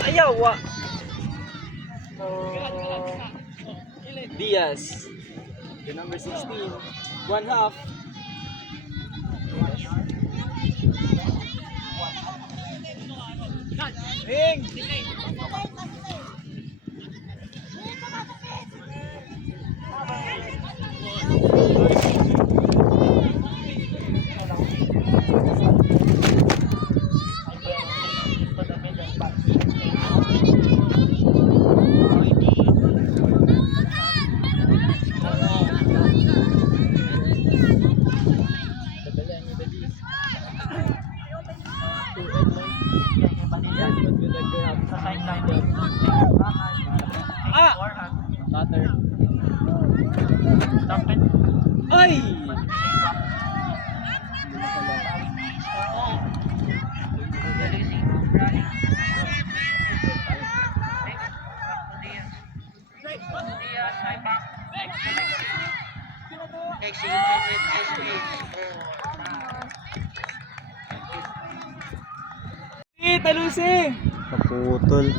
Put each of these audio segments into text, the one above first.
Ayaw, wa. Diaz. The number 16. 1/2. Ring! Cutter. Ay! Talusi! Kaputol.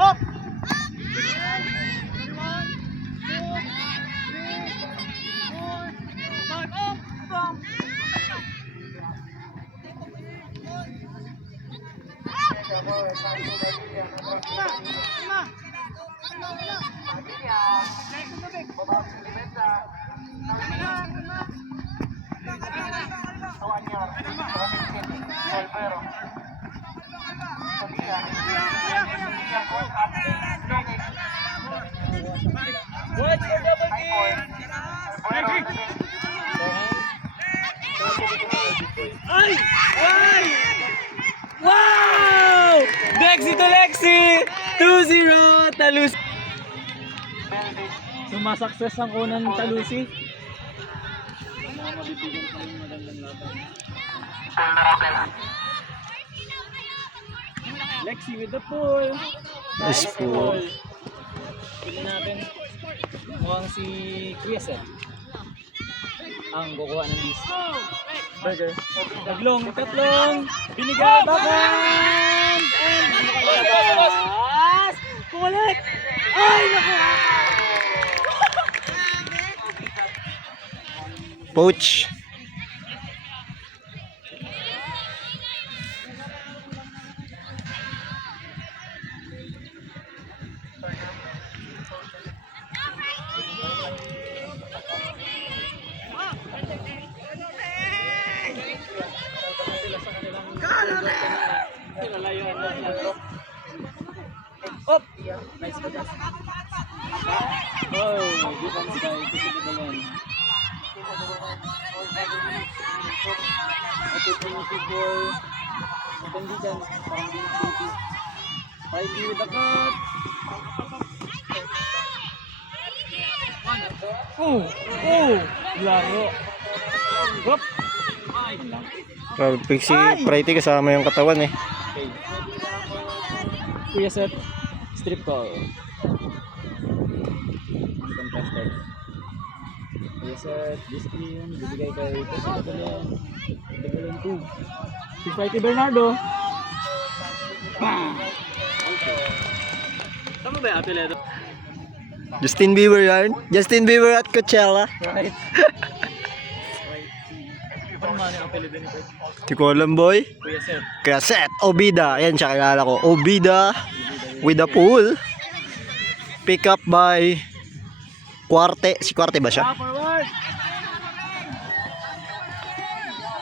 Up! What's your double kick? Ay! Ay! Wow! Lexi to Lexi! 2-0 Talusi. Sumasakses ang unang Talusi. Lexi with the pull. Nice pull. Tignan natin. Mukhang si Kuya Seth ang kukuha ng dis. Burger. Tatlong. Binigay. Backhand! And nakalabas! Pumalit! Ay, naku! Poach. Up! Nice pass. Oh, defense by Kusigalan. Opportunity for Matandigan. Parang beauty. Right with the cut. Oh! Laro. Up! Si Priti kasama yung katawan eh. Okay. Kuya Seth, strip call. Uncontested. Kuya Seth, discipline, bibigay kay Kusigalan. Kusigalan 2. Si Fighty Bernardo. Bang! Okay. Tama ba yung apelido? Justin Bieber yan. Justin Bieber at Coachella. Right. Ano man yung apelido ni Fighty? Di ko alam, boy. Kuya Seth. Kaya Seth Obida. Yan siya kilala ko. Obida with the pool. Pick up by Quarte. Si Quarte ba siya? Forward!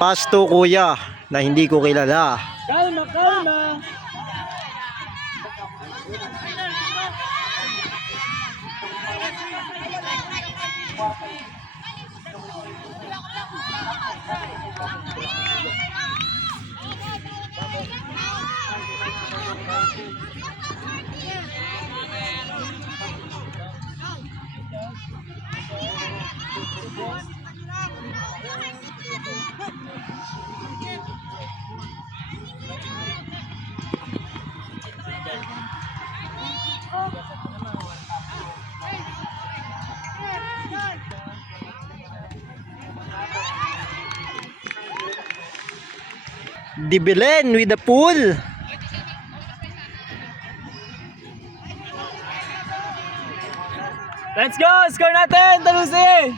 Pass to Kuya na hindi ko kilala. Kalma! Dibilen with the pool. Let's go! Score natin! Talusi!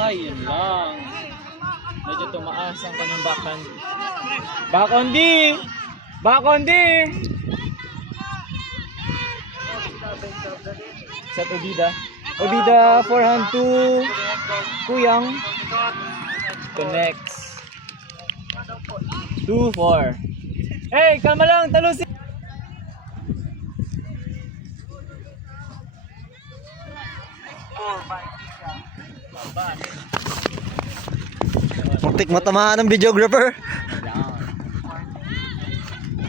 Ay, yun lang. Medyo tumaas ang kanyang backhand. Back on D! Back on D! Set Obida. Obida, forehand to Kuyang. Connects. 2-4. Hey, kalma lang, Talusi! Muntik matamaan ng videographer.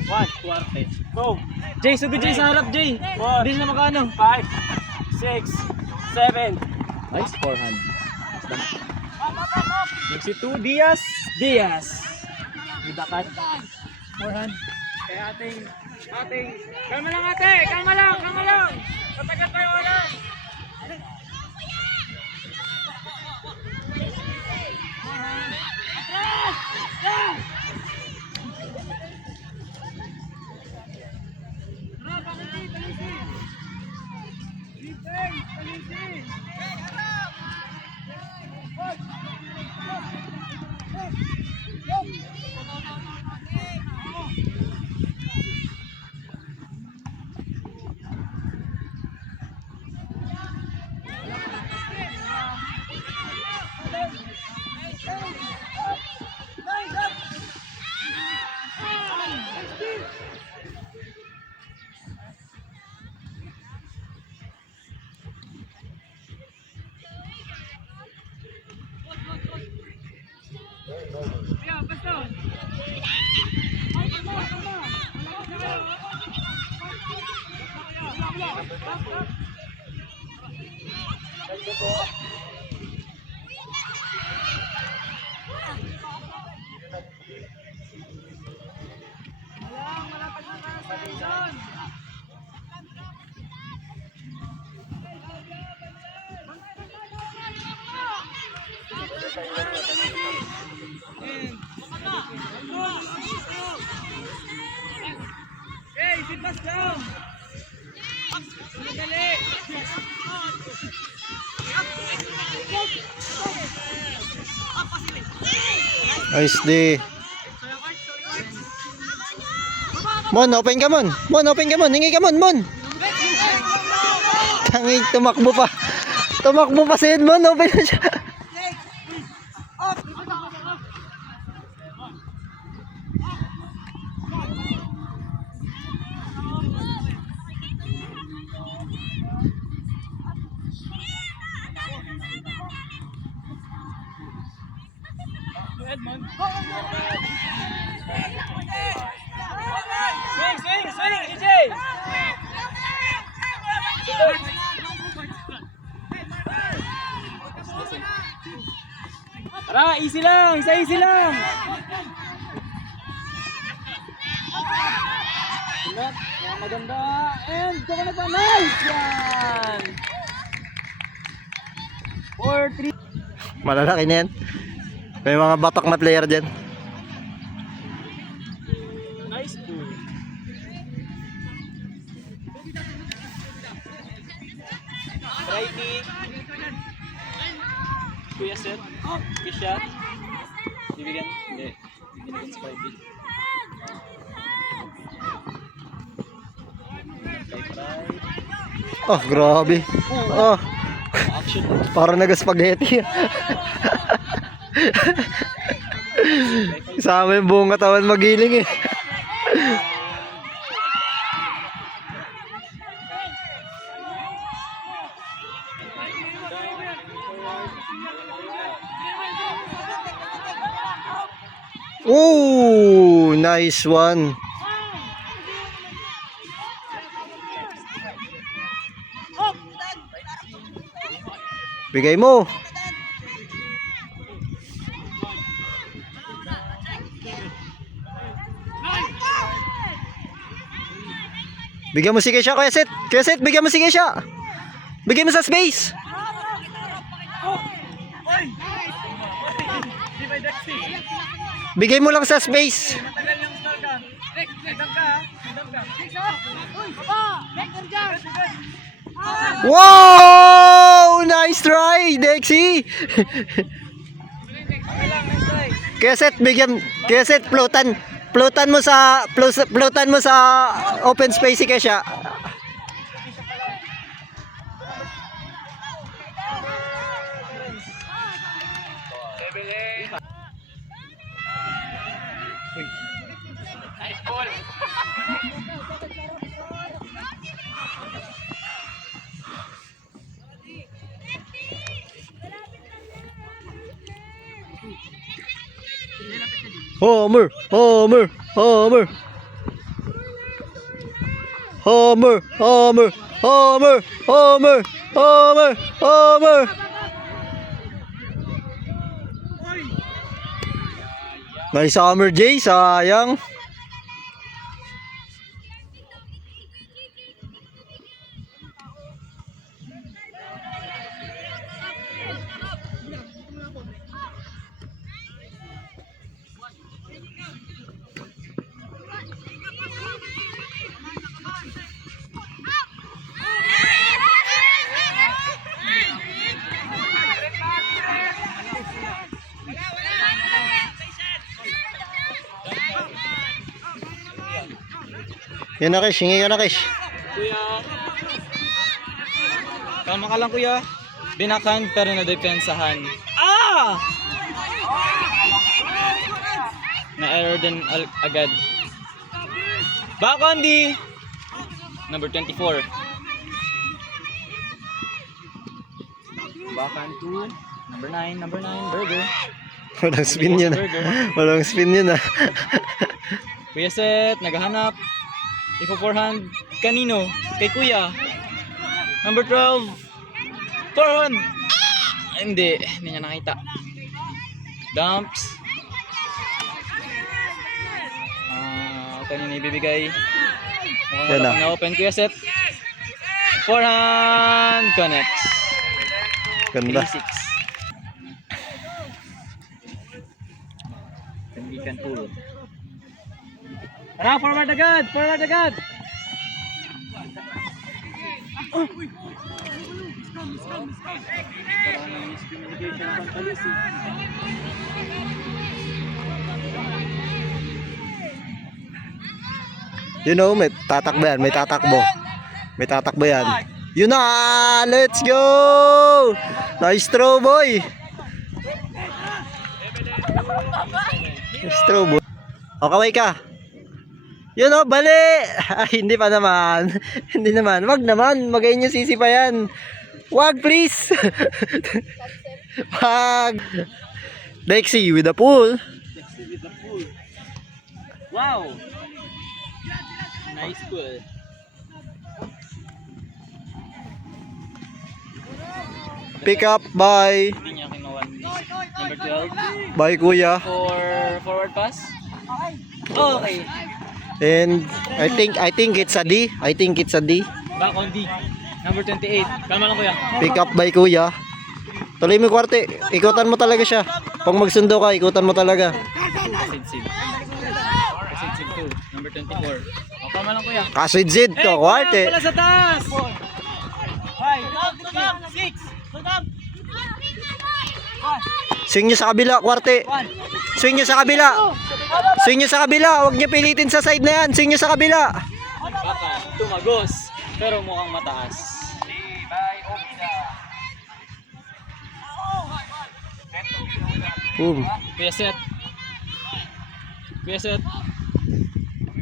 One, kwarte. Go! Jay, sugod Jay sa harap, Jay. Hindi na makano. 5, 6, 7. Nice forehand. Yung si 2, Diaz. Diaz. Gidakat. Forehand. Kaya ating. Kalma lang ate, kalma lang. Katagal tayo oras. Hey, sit pass down. Dali. Nice D. Mon, open ka mon. Mon, open ka mon. Hingi ka mon, mon. Tangi, tumakbo pa. Tumakbo pa si Edmond. Open na siya. Edmond. Swing, DJ. Tara, easy lang, easy lang. Sunod, yan, maganda. And, coconut pa, nice! Yan! 4-3. Malalaki na yan. May mga batok na player dyan. Nice pool. Try D. Kuya set. Kuya shot. Bibigyan. Hindi. Binigyan sa 5 D. Oh, grabe. Oh, Action. parang nag-spaghetti. Isama yung buong katawan magiling eh. Oh, nice one. Bigay mo. Bigyan mo si Kesha, Kuya Seth. Kuya Seth, bigyan mo si Kesha. Bigyan mo sa space. Bigay mo lang sa space. Matagal yung star ka. Rick, nagdam ka ha. Nagdam ka. Wow! Nice try, Dexy. Kuya Seth, bigyan. Kuya Seth, floatan mo sa open space si Kesha. Nice ball. Homer, Homer, Homer. Homer, Homer, Homer, Homer, Homer, Homer. Nice Homer, Jay, sayang. Yan na, Kish. Hingi ka na, Kish. Kuya. Kalma ka lang, kuya. Binakan pero na-depensahan. Ah! Na-error din agad. Bakondi! Number 24. Bakan to number 9, Burger. Walang spin yun. Walang spin yun, ah. Kuya Seth, naghahanap. Ifo forehand. Kanino? Kay Kuya. Number 12. Forehand. Ah! Hindi niya nakita. Dumps. Kanino ibibigay? Yan na. Na-open Kuya Seth. Forehand. Connects. Ganda. 3-6. Hindi kan pull. Tara, forward agad! Forward agad! You know, may tatakbo yan. May tatakbo. May tatakbo yan. Yun na! Let's go! Nice throw, boy! Nice throw, boy. O, kaway ka. Yun o, bali! Ay, hindi pa naman. Hindi naman. Wag naman. Magayin yung sisi pa yan. Wag, please! Wag! Dexy with the pool. Wow! Nice pull. Pick up by Hindi niya kinuha. Number 12. by Kuya. For forward pass. Okay. And I think it's a D. I think it's a D. Back on D. Number 28. Kalma lang, kuya. Pick up by Kuya. Tuloy mo kwarte. Ikutan mo talaga siya. Pag magsundo ka, ikutan mo talaga. Kasid-sid. Kasid-sid 2. Number 24. O, kalma lang, kuya. Kasid-sid to, kwarte. Wala sa taas! 6. Swing nyo sa kabila, kwarte. Swing nyo sa kabila. Swing nyo sa kabila. Huwag nyo pilitin sa side na yan. Swing nyo sa kabila. Baka tumagos. Pero mukhang mataas. Boom. Kuya Seth. Kuya Seth.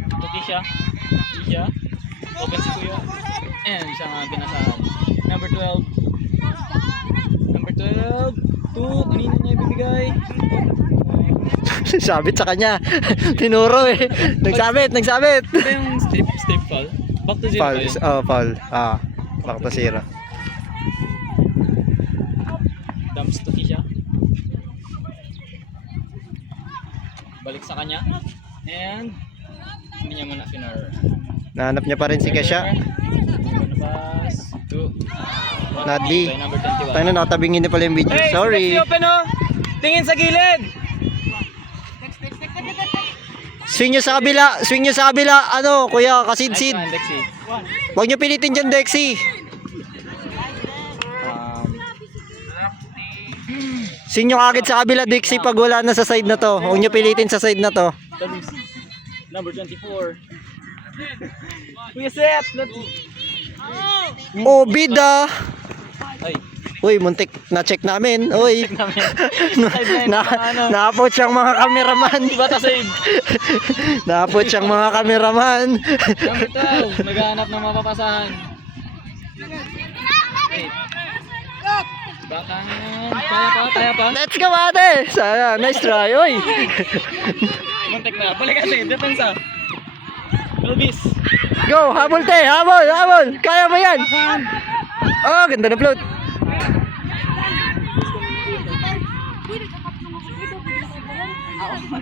Tuki siya. Tuki siya. Open si Kuya. And siya nga binasahan. Number 12. Number 12. 2. Kanina niya ibibigay. Sabit sa kanya. Tinuro eh. Nagsabit. Ito yung strip foul. Back to zero Foul. tayo. Oh, foul. Back to zero. Dumps to siya. Balik sa kanya. And hindi niya muna finor. Nahanap niya pa rin si Kesha. Pass to Nadli. number 21. Tayo na, nakatabingin niya pala yung video. Sorry. Open oh. Tingin sa gilid. Swing nyo sa kabila. Ano, kuya, kasid-sid. Nice one, Dexy. Huwag nyo pilitin dyan, Dexy. Swing nyo kagad sa kabila, Dexy, pag wala na sa side na to. Huwag nyo pilitin sa side na to. Number 24. Kuya Seth, let's... Oh, bida. Ay, Uy, muntik na check namin. Uy. namin. Naapot siyang mga kameraman. Diba ta save? Naapot siyang mga kameraman. Number 12, naghahanap ng mapapasahan. Wait. Bakangan. Kaya pa. Let's go, ate. Sana, nice try. Uy. Muntik na. Balik kasi, depensa. Elvis. Go, habol te, habol. Kaya mo yan. Oh, ganda na float.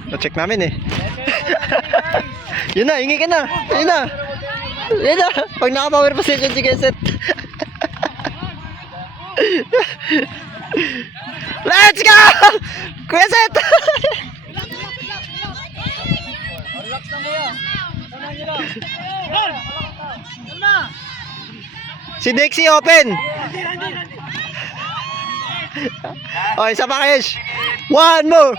Na-check namin eh. Yun na, hingi ka na. Yun na. Pag naka-power position si Keset. Let's go! Kuya Set! Relax na mo yan. Tama nyo lang. Si Dexy open. Okay, isa pa Kesh. One more.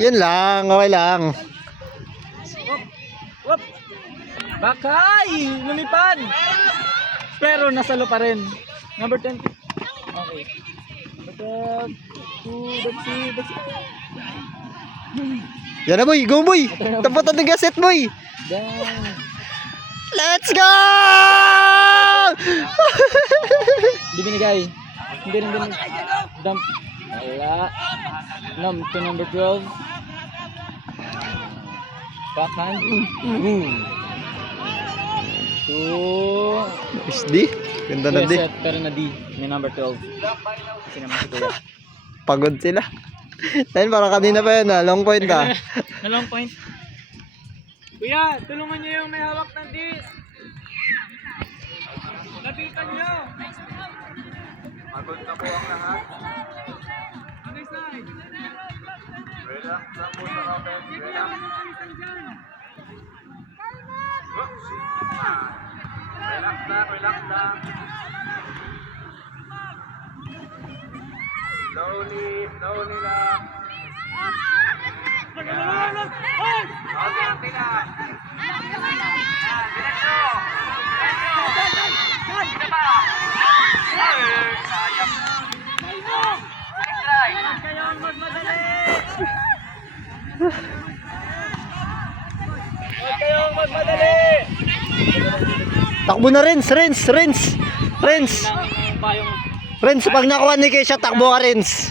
Yun lang, okay lang. Bakay! Lumipad! Pero nasalo pa rin. Number 10. Okay. Number 12. That's it. Yan na boy, go boy. Tapatan ng gaset boy. Then, Let's go! di binigay. Hindi rin. Dump. Wala. To number 12. Backhand. To... SD? Ganda na di. Set, pero na D. May number 12. Kasi naman si Kuya. Pagod sila. Dahil parang kanina pa yun long point ah. Na long point. Kuya, tulungan niyo yung may hawak ng disc. Lapitan niyo. Pagod na po ang lahat. Other side. Relax lang po sa kapit. Relax. Relax lang. Slowly lang. Okay na. Diretso. Dito pa. Sayang. Try. Kayong magmadali. Huwag kayong magmadali. Takbo na Renz. Renz, pag nakuha ni Kesha, takbo ka Renz.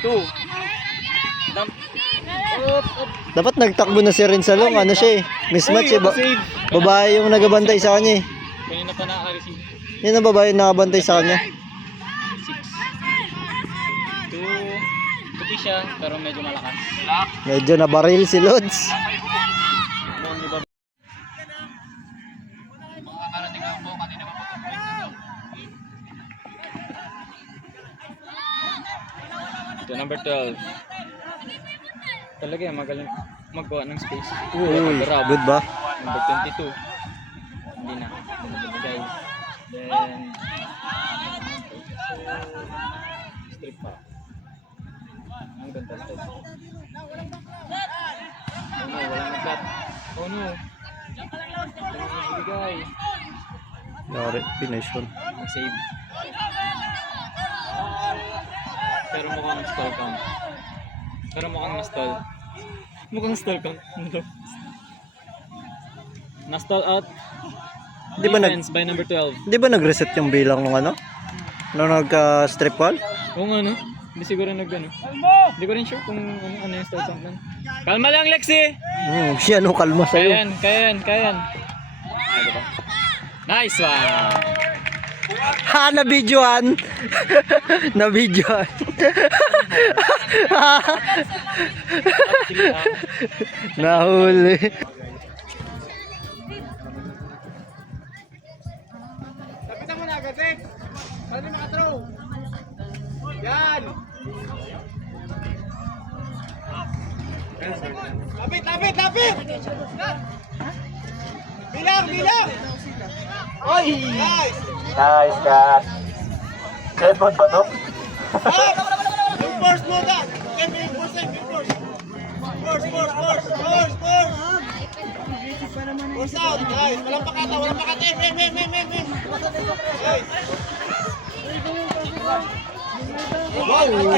2. Dump. Up. Dapat nagtakbo na si Renz sa long. Ano siya eh. Mismatch eh. Save. Babae yung nagabantay sa kanya eh. Kanina pa naka-receive. Yan ang babae yung nakabantay sa kanya. 6. 2. Puti siya, pero medyo malakas. Medyo nabaril si Lods. Ito, number 12. Talaga yan, magaling maggawa ng space. Uy, Bravo. good ba? Number 22. Hindi na. Binigay. Then, strip pa. Ang ganda step. Oh no, walang nag-flat. Oh no. Binigay. Yari, finish one. Mag-save. Pero mukhang stall count. Mukhang stall count. Ano? Na-stall out. Di ba Defense by number 12. Di ba nag-reset yung bilang nung ano? Nung nag-strip ball? Oo nga, no? Hindi siguro nag-ano. Hindi ko rin sure kung ano yung start count lang. Kalma lang, Lexi! Siya no, kalma sa'yo. Kaya yan. Nice one! Ha, na-videoan! Na-videoan. Nahuli. Lapitan mo na agad, eh. Para di makathrow. Yan. Lapit! Bilang! Oy! Nice! Nice catch. Cellphone ba to? Yung force mo na! Yung force! Force out! Nice! Walang pakata! Nice!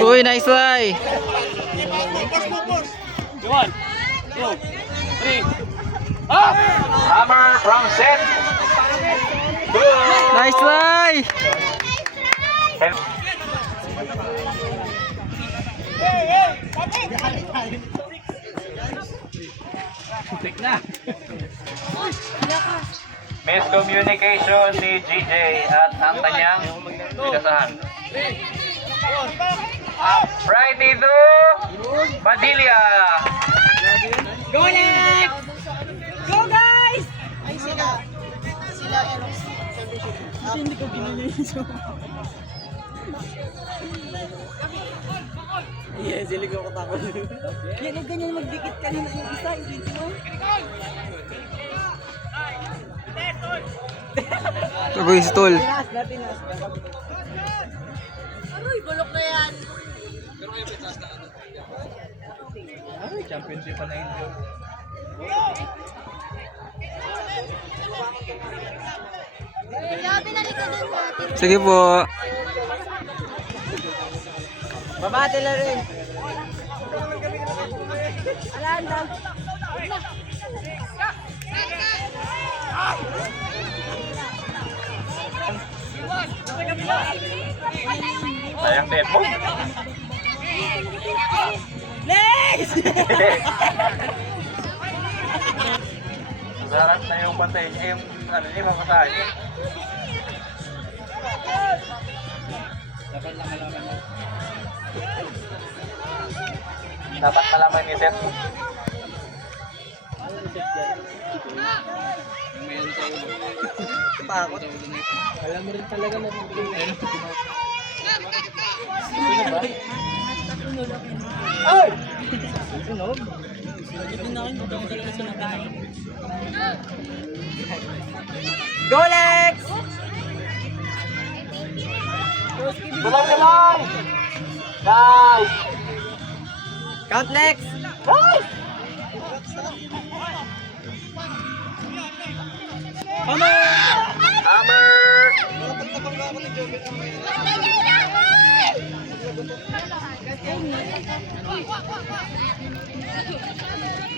Uy, nice fly. Force! 1, 2, 3. Hammer from set. Nice fly. Miscommunication ni GJ at ang kanyang pinasahan. Friday to Padilla. Go, Lex! Go, guys! Yan ang ganyan magdikit kanina yung isa, hindi mo. Tagoy stall. Aroy, bulok na yan. Championship pa na yun. Kaya binalikan na natin. Sige po. Babate na rin. Alaan daw. Sayang tempo. Next! Sarap na yung bantay niya, yung ano niya, mamasahe niya. Dapat malaman ni Seth. Alam mo rin talaga na Go, Lex! Tulang. Nice. Count, Lex! Hammer!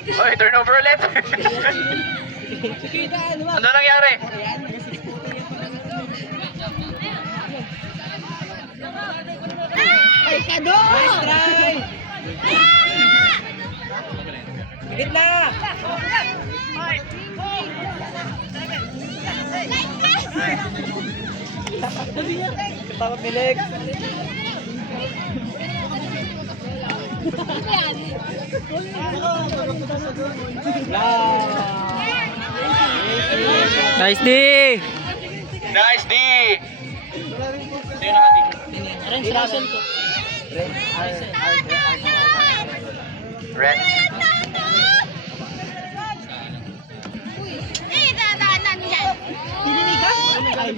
Oy, turnover ulit! Ano nangyari? Ay, kado! Nice try! Gitna! Tawag ni Lex. Nice D. Nice D! Red. Dadaanan yan! Ay!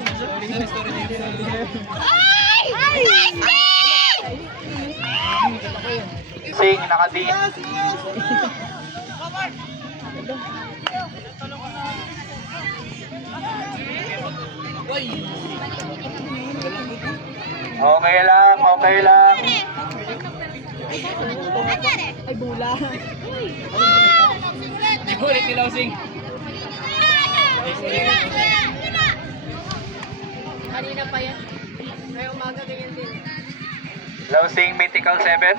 Sing, naka-D. Okay lang, okay lang. Ay, bula. Ulit ni Lausing. Kanina pa yan. Ay, umaga ganyan din. Losing Mythical 7.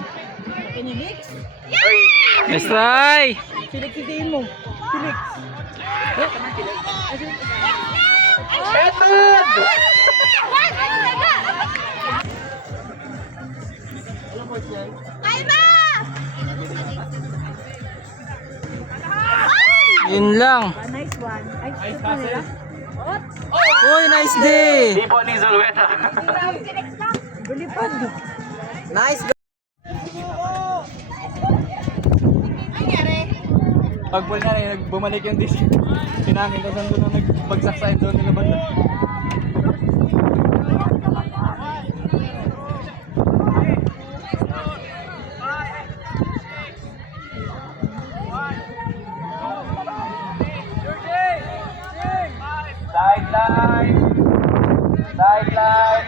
Kinilix? Uy! Nice try! Silik-siliin mo. Silik. Edmund! Yun lang. Nice one. Ay, ito nila. Uy, nice day! Di po ni Zulueta. Bulipad. Nice Pag ball na rin, bumalik yung dish. Pinangin, tapos nandun na nagbagsak sa end zone nila banda. Sideline. Sideline.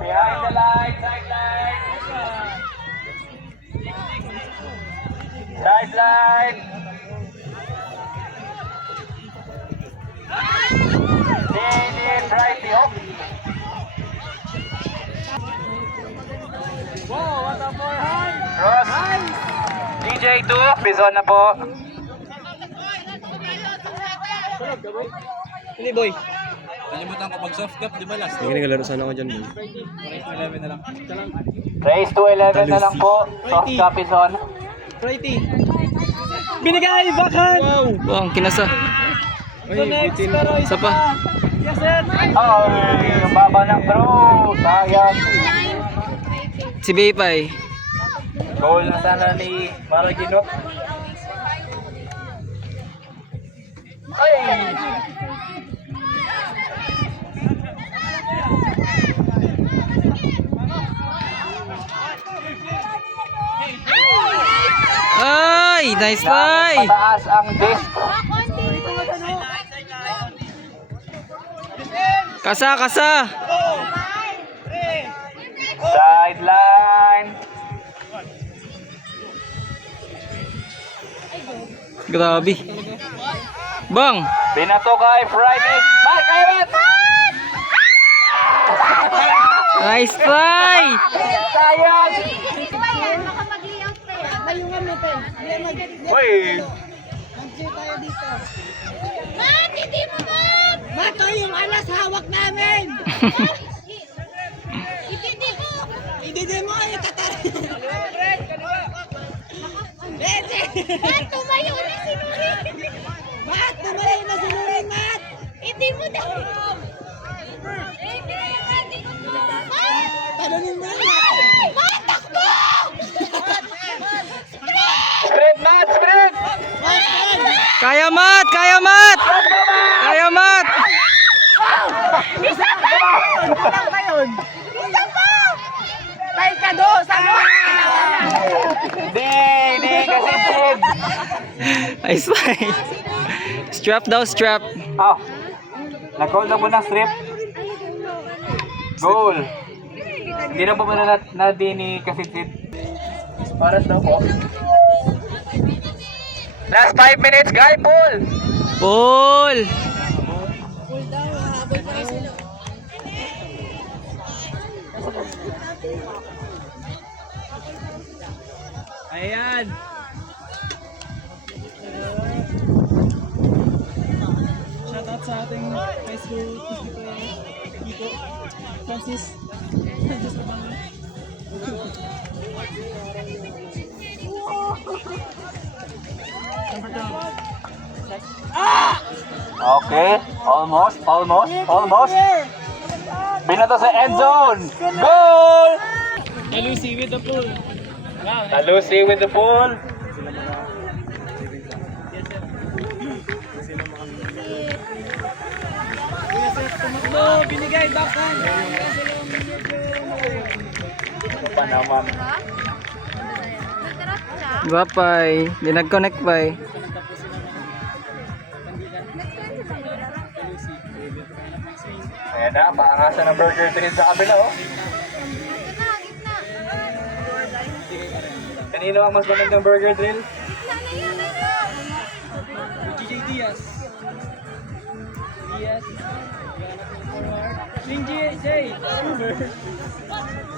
Behind the line. Sideline. Sideline. David right off. Wow, what a forehand! Cross. DJ 2. Pizon na po. Hindi boy. Kalimutan ko pag soft cup, di ba last? Hindi nagalaro sana ako dyan, boy. 11 na lang. Ito lang. Raise to 11 na lang po. Soft copy zone. Righty. Binigay! Backhand! Wow! Bang, kinasa. Connect, pero Isa pa. Yes, sir! Ay, yung baba ng throw. Sayang. Si Baypay. Goal na sana ni Maraginot. Ay! Ay, nice try! Pataas ang disc. Kasa, kasa! Sideline. Grabe. Bang! Binato kay Friday. Mark Evans! Nice try! Sayang! Layungan mo, Pen. Uy! Mag-cheer tayo dito. Mat, hindi mo, Mat! Mat, o yung alas hawak namin! Hindi mo! Hindi mo, ay tatari. Bete! Mat, tumayo na sinurin! Mat, tumayo na sinurin, Mat! Hindi mo daw! Mat! Tanungin mo yan, Mat! Mat, takbo! Sprint, Matt! Sprint! Kaya Mat! Kaya Mat! Kaya Mat! Isa pa! Kulang pa yun! Isa pa! Tayo ka do! Sa Di kasi Sid. Nice try! Strap daw, strap. Ah, nag-goal na po ng strip. Goal. Hindi na po ba na di ni Kasitsit? Paras daw po. Last 5 minutes, guy, pull! Pull! Ayan! Shoutout sa ating high school dito. Francis. Francis Abang. Okay, almost. Binato sa end zone. Goal! Talusi with the pool. Wow, Talusi with the pool. tumakbo, binigay, backhand. Pa naman. Bapay. Di nag-connect pa eh. Ayan na, paangasan ng Burger 3 sa kabila, oh. Kanino ang mas magandang burger drill? DJ Diaz. Diaz. Forward. Sing J. Scuber.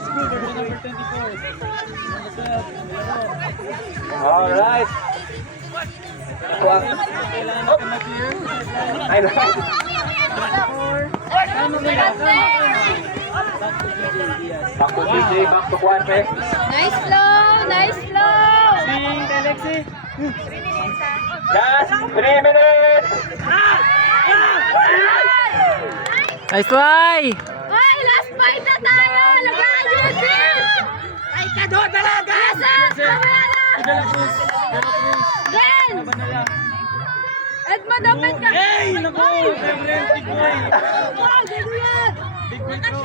Scuber to number 24. Alright. Kailangan natin mag-clear. Highlight. Tama ba yan? Back to DJ Diaz. Back to DJ, back to Juanpe. Nice flow! Nice flow! Sing Alexi. Last 3 minutes. Nice try! Ay, last fight na tayo! Lagaan nyo din! Ay, kado talaga! Yes, kamera! De La Cruz. De La Cruz. Den! Banala. Edmond, dapat ka! Hey! Naku! Siyempre, big boy. Wow, ganyan! Big boy throw.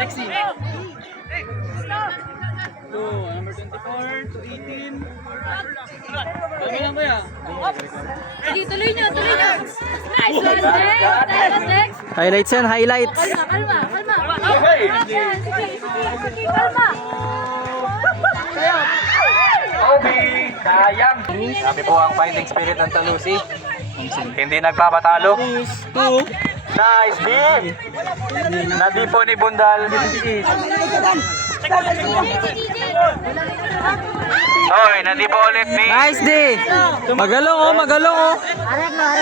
Lexi. To number 24 to 18. Dami lang kuya. Sige, tuloy nyo, tuloy nyo! Nice, nice, next! Next! Highlights yan, highlights. Kalma, kalma, kalma! Hey! Ayan, sige, sige, kalma! Obi, sayang. Sabi po ang fighting spirit ng Talusi. Hindi nagpapatalo. Cruz. 2. Nice D. Nadi po ni Bundal. Oy, nadi po ulit ni Nice D! Magalong oh, magalong oh.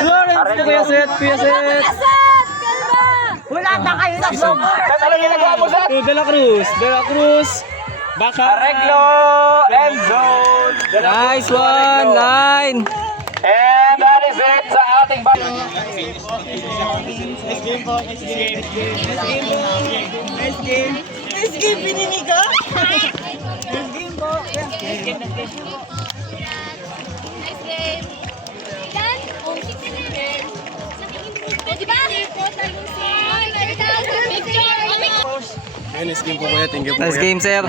Lawrence. Kuya Seth. Kuya Seth. Asad! Kalma! Wala na kayo na Talaga nagawa mo sa To De La Cruz. De La Cruz. Baka. Arreglo and zone. Nice one, line. And that is it sa ating back. Nice game po. Nice game. Nice game. Nice game, pininigo! Nice game. Nice game! Ilan? Oh, 6 minutes. Diba? Picture! Nice game, sir.